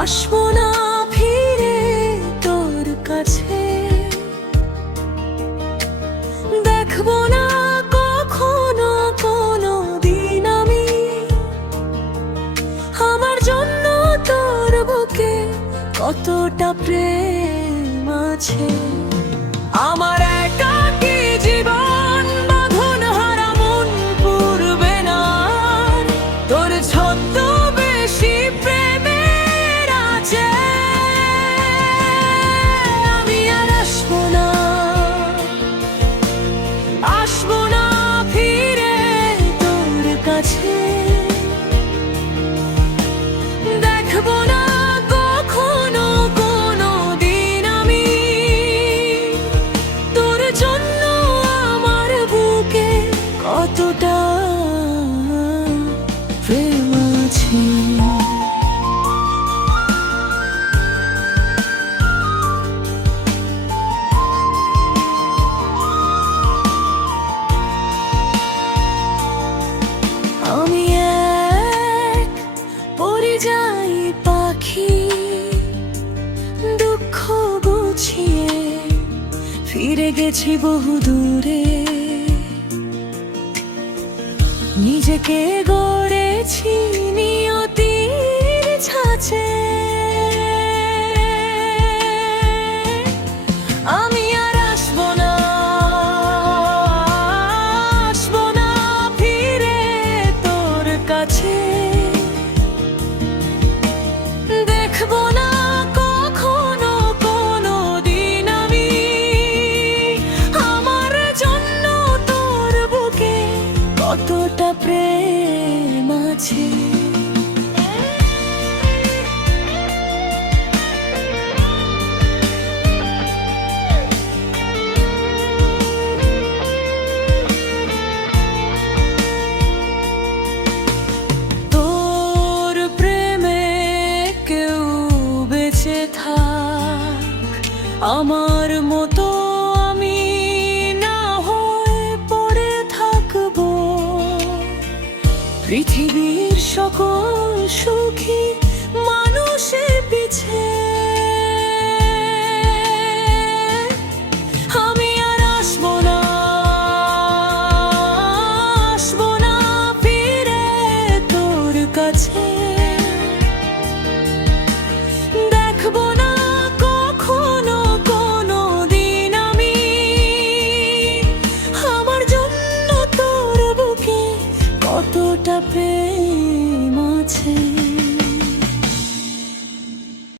আসবো না ফিরে তোর কাছে, দেখবো না কখনো কোনো দিন আমি আমার জন্য তোর বুকে কতটা প্রেম আছে। আমার একাকী জীবন বাঁধন হারা মন পুরবে না তোর ছদ্মবেশী প্রেমের আছে। আমি আর আসবো না, আসবো না ফিরে তোর কাছে, দেখবো না কখনো কোনো দিন আমি তোর জন্য আমার বুকে কতটা প্রেম আছে। আমি এক পরিযায়ী পাখি, দুঃখ গুছিয়ে ফিরে গেছি বহু দূরে, নিজেকে গড়েছি নিয়তির ছাঁচে। আমি আর আসবো না, আসবো না ফিরে তোর কাছে, দেখবো না কখনো কোনো দিন আমি আমার জন্য তোর বুকে কতটা প্রেম আছে। তোর প্রেমে কেউ বেঁচে থাক আমার মতো, আমি না হয়ে পড়ে থাকবো পৃথিবীর সকল